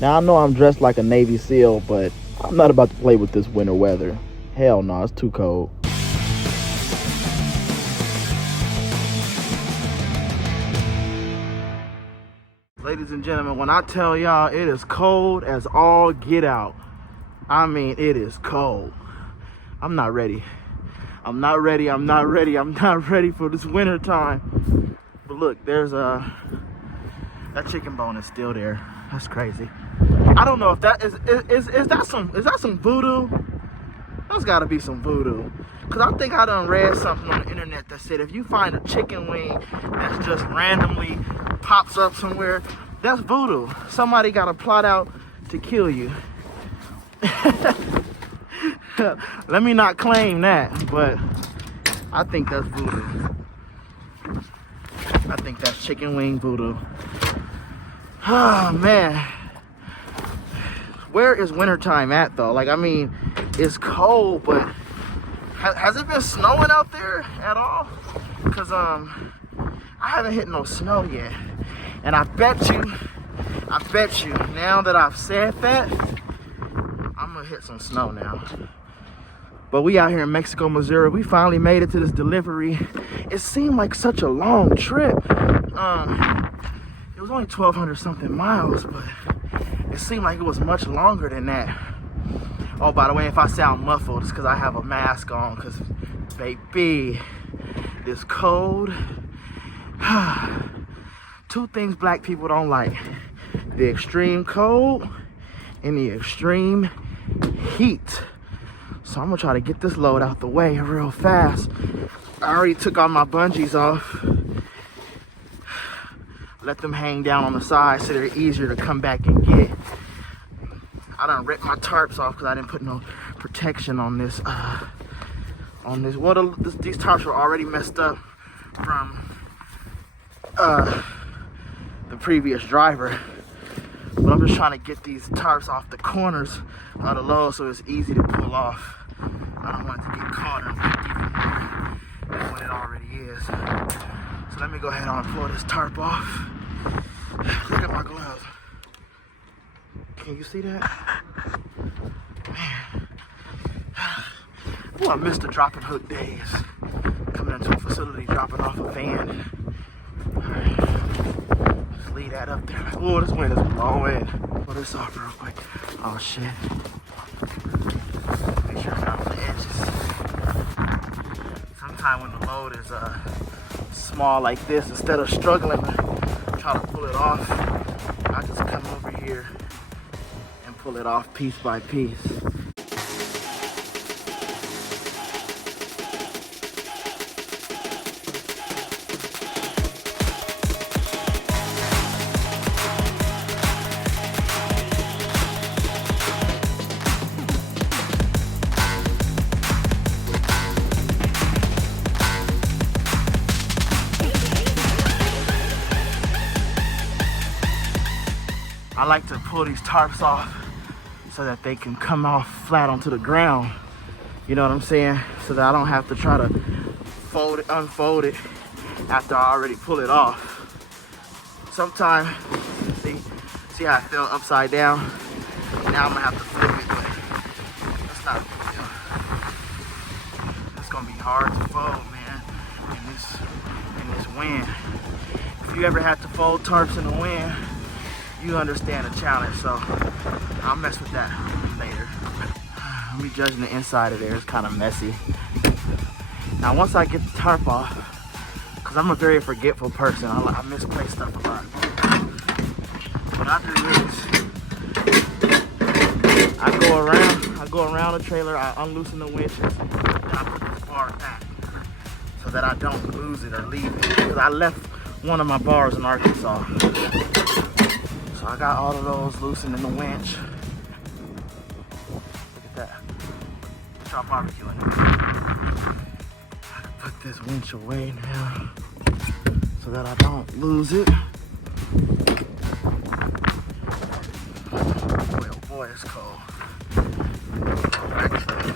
Now I know I'm dressed like a Navy SEAL, but I'm not about to play with this winter weather. Hell no, it's too cold. Ladies and gentlemen, when I tell y'all it is cold as all get out, I mean it is cold. I'm not ready. I'm not ready for this winter time. But look, there's that chicken bone is still there. That's crazy. I don't know if that is that some voodoo? That's gotta be some voodoo. Cause I think I done read something on the internet that said if you find a chicken wing that's just randomly pops up somewhere, that's voodoo. Somebody got a plot out to kill you. Let me not claim that, but I think that's voodoo. I think that's chicken wing voodoo. Oh man. Where is wintertime at though? Like, I mean, it's cold, but has it been snowing out there at all? Cause I haven't hit no snow yet. And I bet you, now that I've said that, I'm gonna hit some snow now. But we out here in Mexico, Missouri. We finally made it to this delivery. It seemed like such a long trip. It was only 1,200 something miles, but it seemed like it was much longer than that. Oh, by the way, if I sound muffled, it's because I have a mask on, because, baby, this cold. Two things black people don't like: the extreme cold and the extreme heat. So I'm gonna try to get this load out the way real fast. I already took all my bungees off. Let them hang down on the side so they're easier to come back and get. I done ripped my tarps off because I didn't put no protection on this. Well, these tarps were already messed up from the previous driver. But I'm just trying to get these tarps off the corners of the load so it's easy to pull off. I don't want it to get caught and even more than what it already is. So let me go ahead and pull this tarp off. Look at my gloves. Can you see that? Man. Oh, I missed the drop and hook days. Coming into a facility, dropping off a van. Alright. Just leave that up there. Oh, this wind is blowing. Pull this off real quick. Oh shit. Make sure I'm not on the edges. Sometimes when the load is small like this, instead of struggling to try to pull it off, I just come over here and pull it off piece by piece. I like to pull these tarps off so that they can come off flat onto the ground. You know what I'm saying? So that I don't have to try to fold it, unfold it after I already pull it off. Sometimes, see how I fell upside down? Now I'm gonna have to flip it, but that's not a big deal. It's gonna be hard to fold, man, in this wind. If you ever had to fold tarps in the wind, you understand the challenge, so I'll mess with that later. I'll be judging the inside of there. It's kind of messy. Now, once I get the tarp off, because I'm a very forgetful person, I misplace stuff a lot. What I do is, I go around the trailer, I unloosen the winches, and I put this bar back so that I don't lose it or leave it. Because I left one of my bars in Arkansas. So I got all of those loosened in the winch. Look at that. Try barbecuing. I can put this winch away now so that I don't lose it. Boy, oh boy, it's cold. Actually,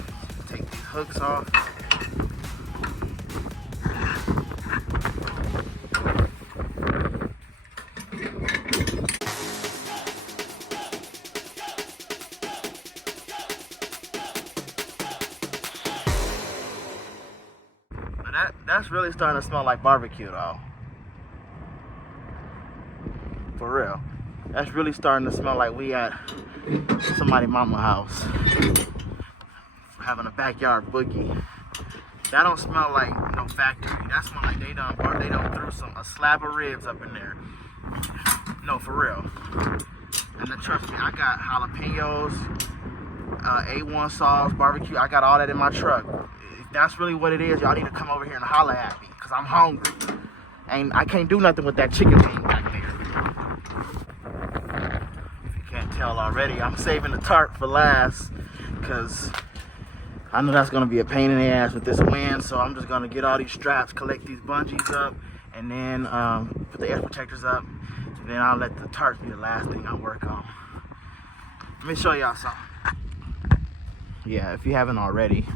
take these hooks off. That's really starting to smell like barbecue though. For real. That's really starting to smell like we at somebody's mama house. Having a backyard boogie. That don't smell like no factory. That smell like they done threw a slab of ribs up in there. No, for real. And then trust me, I got jalapenos, A1 sauce, barbecue. I got all that in my truck. If that's really what it is, y'all need to come over here and holler at me, cause I'm hungry. And I can't do nothing with that chicken wing back there. If you can't tell already, I'm saving the tarp for last, cause I know that's gonna be a pain in the ass with this wind. So I'm just gonna get all these straps, collect these bungees up, and then put the air protectors up. And then I'll let the tarps be the last thing I work on. Let me show y'all something. Yeah, if you haven't already,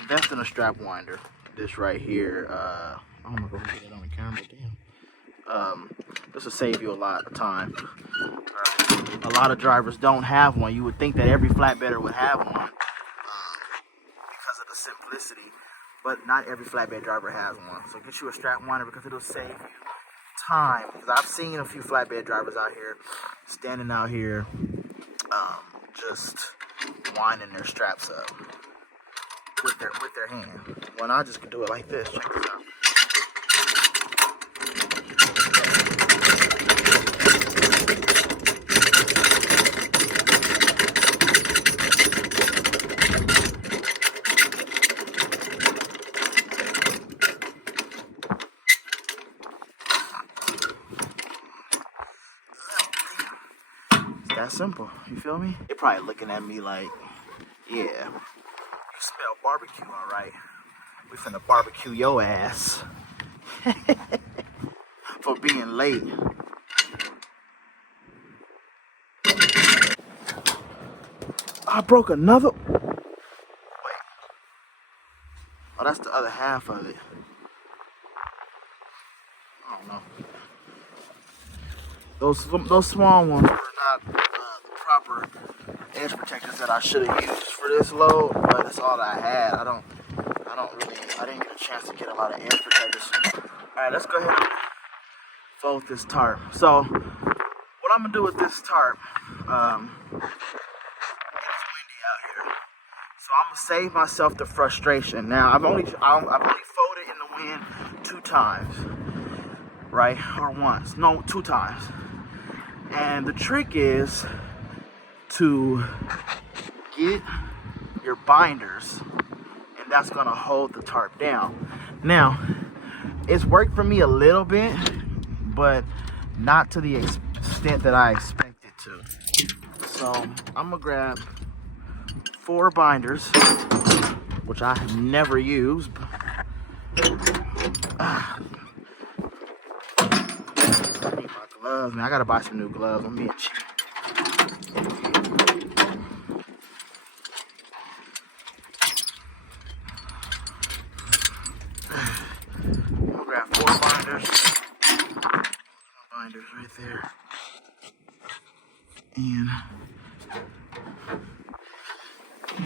invest in a strap winder. This right here, I don't know if I can get it on the camera, damn. This will save you a lot of time. A lot of drivers don't have one. You would think that every flatbedder would have one because of the simplicity, but not every flatbed driver has one. So get you a strap winder because it'll save you time. Because I've seen a few flatbed drivers out here standing out here just winding their straps up with their hand. When I just can do it like this. Check this out. That simple, you feel me? They're probably looking at me like, yeah, you smell barbecue, all right. We finna barbecue your ass for being late. I broke another. Wait. Oh, that's the other half of it. I don't know. Those small ones were not the proper edge protectors that I should have used for this load, but that's all I had. I didn't get a chance to get a lot of edge protectors. All right, let's go ahead and fold this tarp. So what I'm gonna do with this tarp, it's windy out here, so I'm gonna save myself the frustration. Now I've only folded in the wind 2 times, right? Or once, no, 2 times. And the trick is to get your binders, and that's gonna hold the tarp down. Now, it's worked for me a little bit, but not to the extent that I expected to. So I'm gonna grab 4 binders, which I have never used. Gloves, man. I gotta buy some new gloves. I'm being cheap. I'm gonna grab 4 binders. Binders right there. And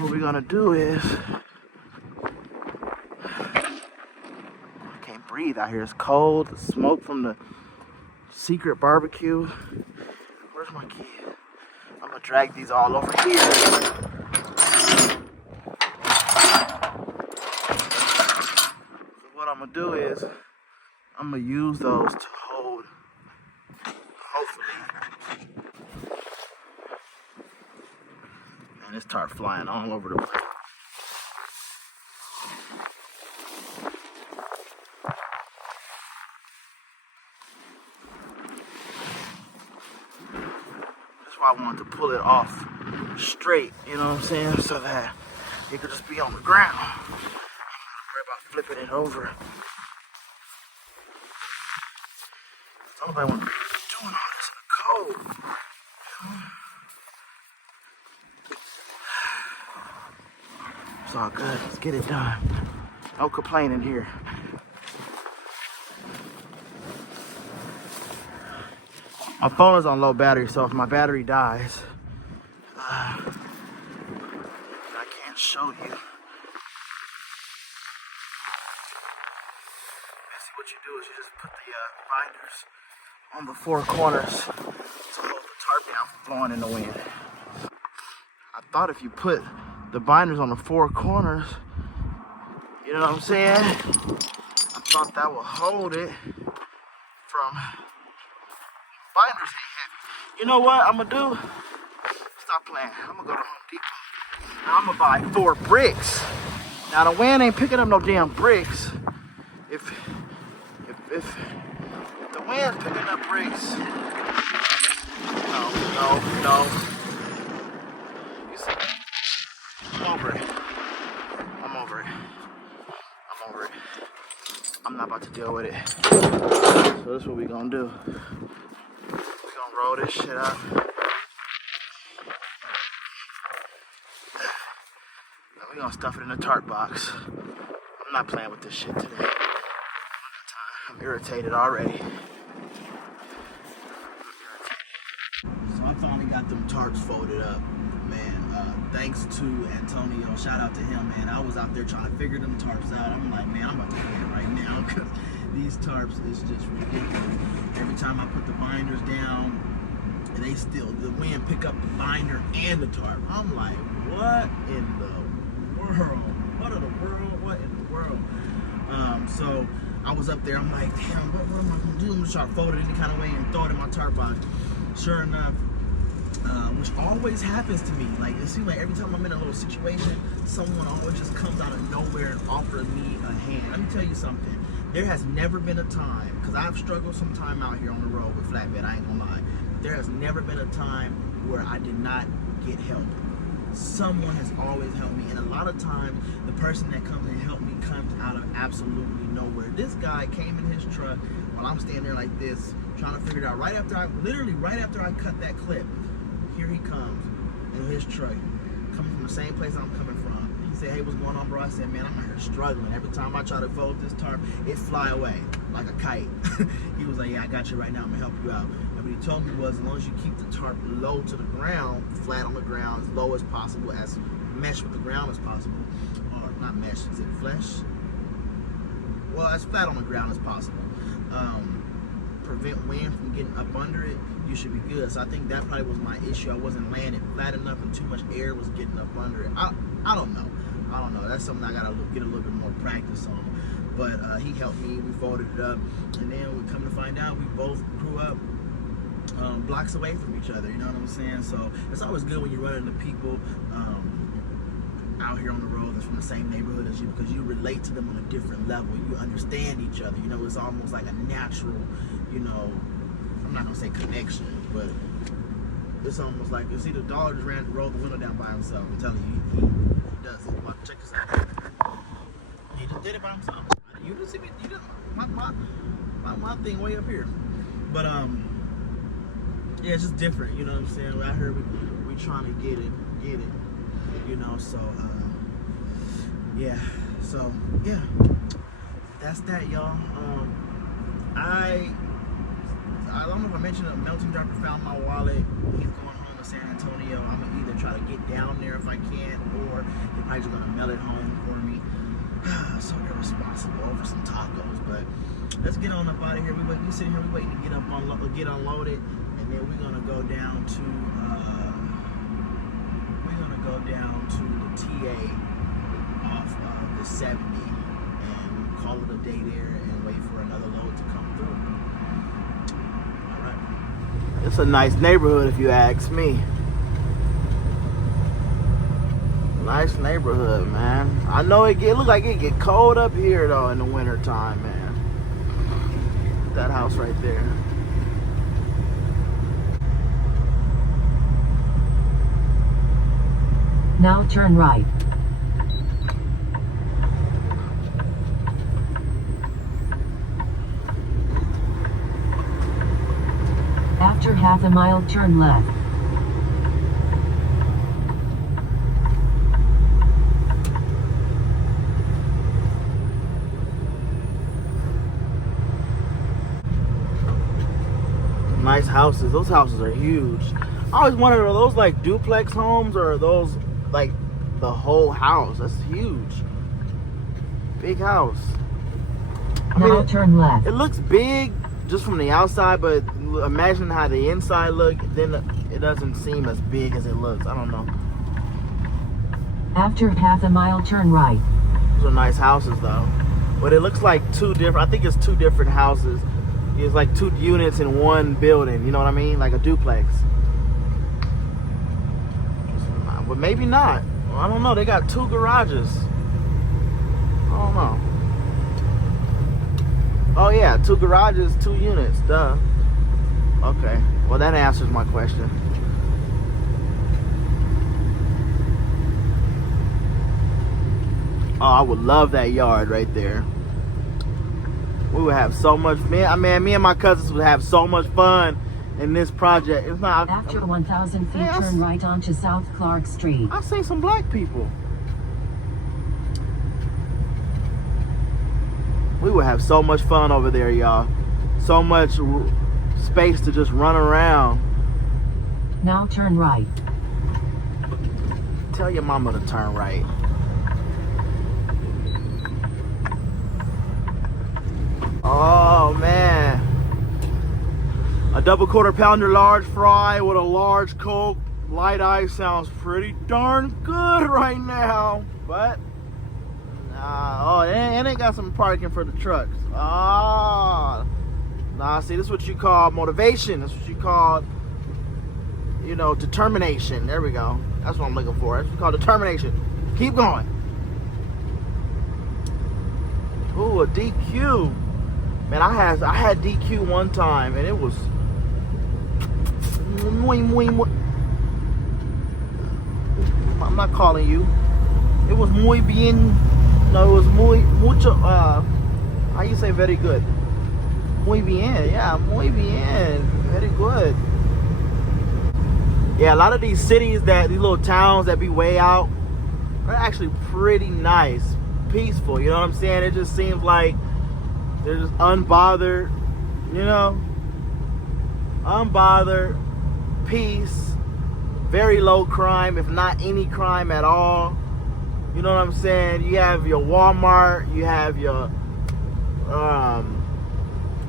what we're gonna do is, I can't breathe out here. It's cold. The smoke from the secret barbecue. Where's my kid? I'm gonna drag these all over here. So what I'm gonna do is I'm gonna use those to hold, hopefully. And this tarp flying all over the place. I wanted to pull it off straight, you know what I'm saying, so that it could just be on the ground. I'm not worried about flipping it over. Nobody want to be doing all this in the cold. It's all good. Let's get it done. No complaining here. My phone is on low battery, so if my battery dies, I can't show you. binders on the four corners to hold the tarp down from blowing in the wind. I thought if you put the binders on the four corners, you know what I'm saying? I thought that would hold it from binders ain't heavy. You know what I'm gonna do? Stop playing. I'm gonna go to Home Depot. Now I'm gonna buy 4 bricks. Now the wind ain't picking up no damn bricks. If the wind's picking up bricks, no. You see, I'm over it. I'm over it. I'm not about to deal with it. So this is what we gonna do. We gonna roll this shit up. And we gonna stuff it in a tarp box. I'm not playing with this shit today. I'm irritated already. So I finally got them tarps folded up, man. Thanks to Antonio, shout out to him, man. I was out there trying to figure them tarps out. I'm like, man, I'm about to quit right now because these tarps is just ridiculous. Every time I put the binders down, and the wind pick up the binder and the tarp. I'm like, what in the world? What in the world? So I was up there, I'm like, damn, what am I gonna do? I'm gonna try to fold it any kind of way and throw it in my tarp box. Sure enough, which always happens to me. Like, it seems like every time I'm in a little situation, someone always just comes out of nowhere and offers me a hand. Let me tell you something. There has never been a time, because I've struggled some time out here on the road with flatbed, I ain't gonna lie. There has never been a time where I did not get help. Someone has always helped me, and a lot of times the person that comes and help me comes out of absolutely nowhere. This guy came in his truck while I'm standing there like this, trying to figure it out. Right after I cut that clip, here he comes in his truck, coming from the same place I'm coming from. He said, hey, what's going on, bro? I said, man, I'm out here struggling. Every time I try to fold this tarp, it fly away like a kite. He was like, yeah, I got you right now. I'm gonna help you out. And what he told me was, as long as you keep the tarp low to the ground, flat on the ground, as low as possible, as mesh with the ground as possible, or not mesh, is it flesh? Well, as flat on the ground as possible. Prevent wind from getting up under it, you should be good. So I think that probably was my issue. I wasn't landing flat enough and too much air was getting up under it. I don't know. That's something I gotta get a little bit more practice on. But he helped me, we folded it up, and then we come to find out we both grew up blocks away from each other, you know what I'm saying? So it's always good when you run into people out here on the road that's from the same neighborhood as you, because you relate to them on a different level. You understand each other, you know, it's almost like a natural, you know, I'm not gonna say connection, but it's almost like, you see, the dog just rolled the window down by himself. I'm telling you, he does it. Watch, check this out. He just did it by himself. You didn't see me, you didn't, my thing way up here. But yeah, it's just different, you know what I'm saying? Out here we trying to get it, you know, so yeah, that's that, y'all. I don't know if I mentioned a Melton driver found my wallet. He's going home to San Antonio. I'm gonna either try to get down there if I can, or they're probably just gonna mail it home for me. So irresponsible over some tacos. But let's get on up out of here. We sitting here, we waiting to get unloaded, and then we're gonna go down to the TA off of the 70 and call it a day there and wait for another load to come through. All right. It's a nice neighborhood if you ask me. Nice neighborhood, man. I know it look like it get cold up here though in the winter time, man. That house right there. Now turn right. After half a mile, turn left. Nice houses. Those houses are huge. I always wondered, are those like duplex homes or are those like the whole house? That's huge. Big house. I mean, now turn left. It looks big, just from the outside, but imagine how the inside look, then it doesn't seem as big as it looks. I don't know. After half a mile, turn right. Those are nice houses though. But it looks like two different, I think it's two different houses. It's like 2 units in one building, you know what I mean? Like a duplex. But maybe not. I don't know. They got 2 garages. I don't know. Oh yeah, 2 garages, 2 units, duh. Okay, well that answers my question. Oh, I would love that yard right there. We would have so much, me and my cousins would have so much fun in this project. It's not. After 1,000 feet, turn right onto South Clark Street. I see some black people. We would have so much fun over there, y'all. So much space to just run around. Now turn right. Tell your mama to turn right. Oh man. A double quarter pounder large fry with a large Coke, light ice sounds pretty darn good right now. But oh, and they got some parking for the trucks. Ah, nah. See, this is what you call motivation. That's what you call, you know, determination. There we go. That's what I'm looking for. That's what you call determination. Keep going. Ooh, a DQ. Man, I had DQ one time, and it was I'm not calling you. It was muy bien. No, it was mucho. How you say very good? Muy bien. Yeah, muy bien. Very good. Yeah, a lot of these cities these little towns that be way out, are actually pretty nice, peaceful. You know what I'm saying? It just seems like they're just unbothered, you know? Unbothered, peace, very low crime, if not any crime at all. You know what I'm saying? You have your Walmart, you have your,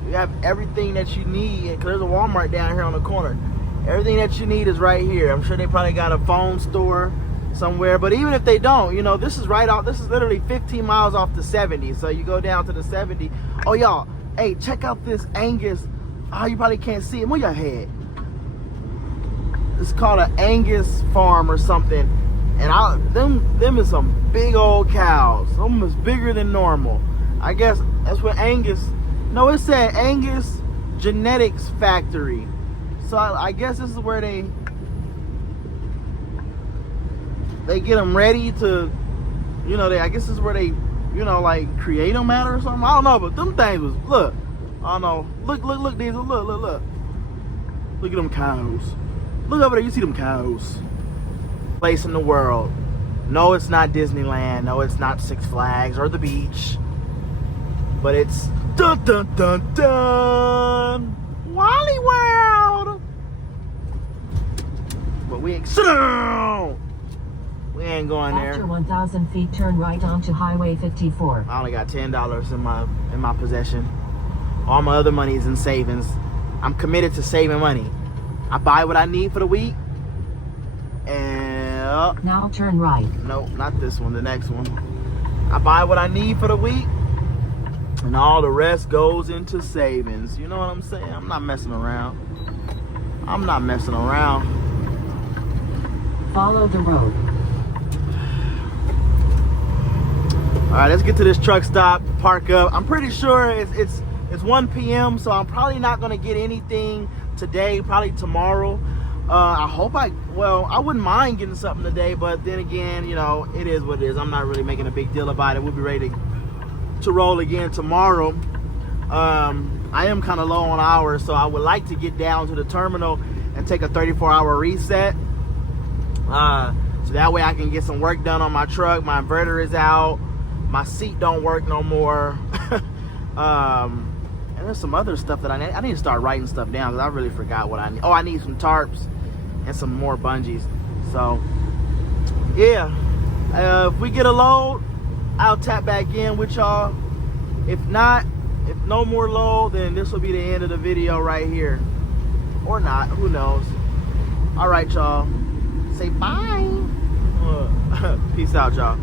you have everything that you need. Cause there's a Walmart down here on the corner. Everything that you need is right here. I'm sure they probably got a phone store somewhere, but even if they don't, you know, this is literally 15 miles off the 70. So you go down to the 70. Oh y'all, hey, check out this Angus. Oh, you probably can't see it. Move your head. It's called an Angus farm or something. And them is some big old cows. Some is bigger than normal. I guess that's what Angus, no, it said Angus Genetics Factory. So I guess this is where they get them ready to, you know, I guess this is where they, you know, like create them at or something. I don't know, but them things was, look, I don't know. Look, Diesel, look. Look at them cows. Look over there, you see them cows. Place in the world. No, it's not Disneyland. No, it's not Six Flags or the beach. But it's dun dun dun dun Wally World. But we ain't sit down. We ain't going there. After 1,000 feet, turn right onto Highway 54. I only got $10 in my possession. All my other money is in savings. I'm committed to saving money. I buy what I need for the week. And now turn right. No, not this one, the next one. I buy what I need for the week, and all the rest goes into savings. You know what I'm saying? I'm not messing around. I'm not messing around. Follow the road. All right, let's get to this truck stop, park up. I'm pretty sure it's 1 p.m., so I'm probably not gonna get anything today, probably tomorrow. I wouldn't mind getting something today, but then again, you know, it is what it is. I'm not really making a big deal about it. We'll be ready to roll again tomorrow. I am kind of low on hours, so I would like to get down to the terminal and take a 34-hour reset. So that way I can get some work done on my truck. My inverter is out. My seat don't work no more. And there's some other stuff that I need to start writing stuff down because I really forgot what I need. Oh, I need some tarps and some more bungees. So, yeah. If we get a load, I'll tap back in with y'all. If not, If no more load, then this will be the end of the video right here. Or not, who knows. All right, y'all. Say bye. Peace out, y'all.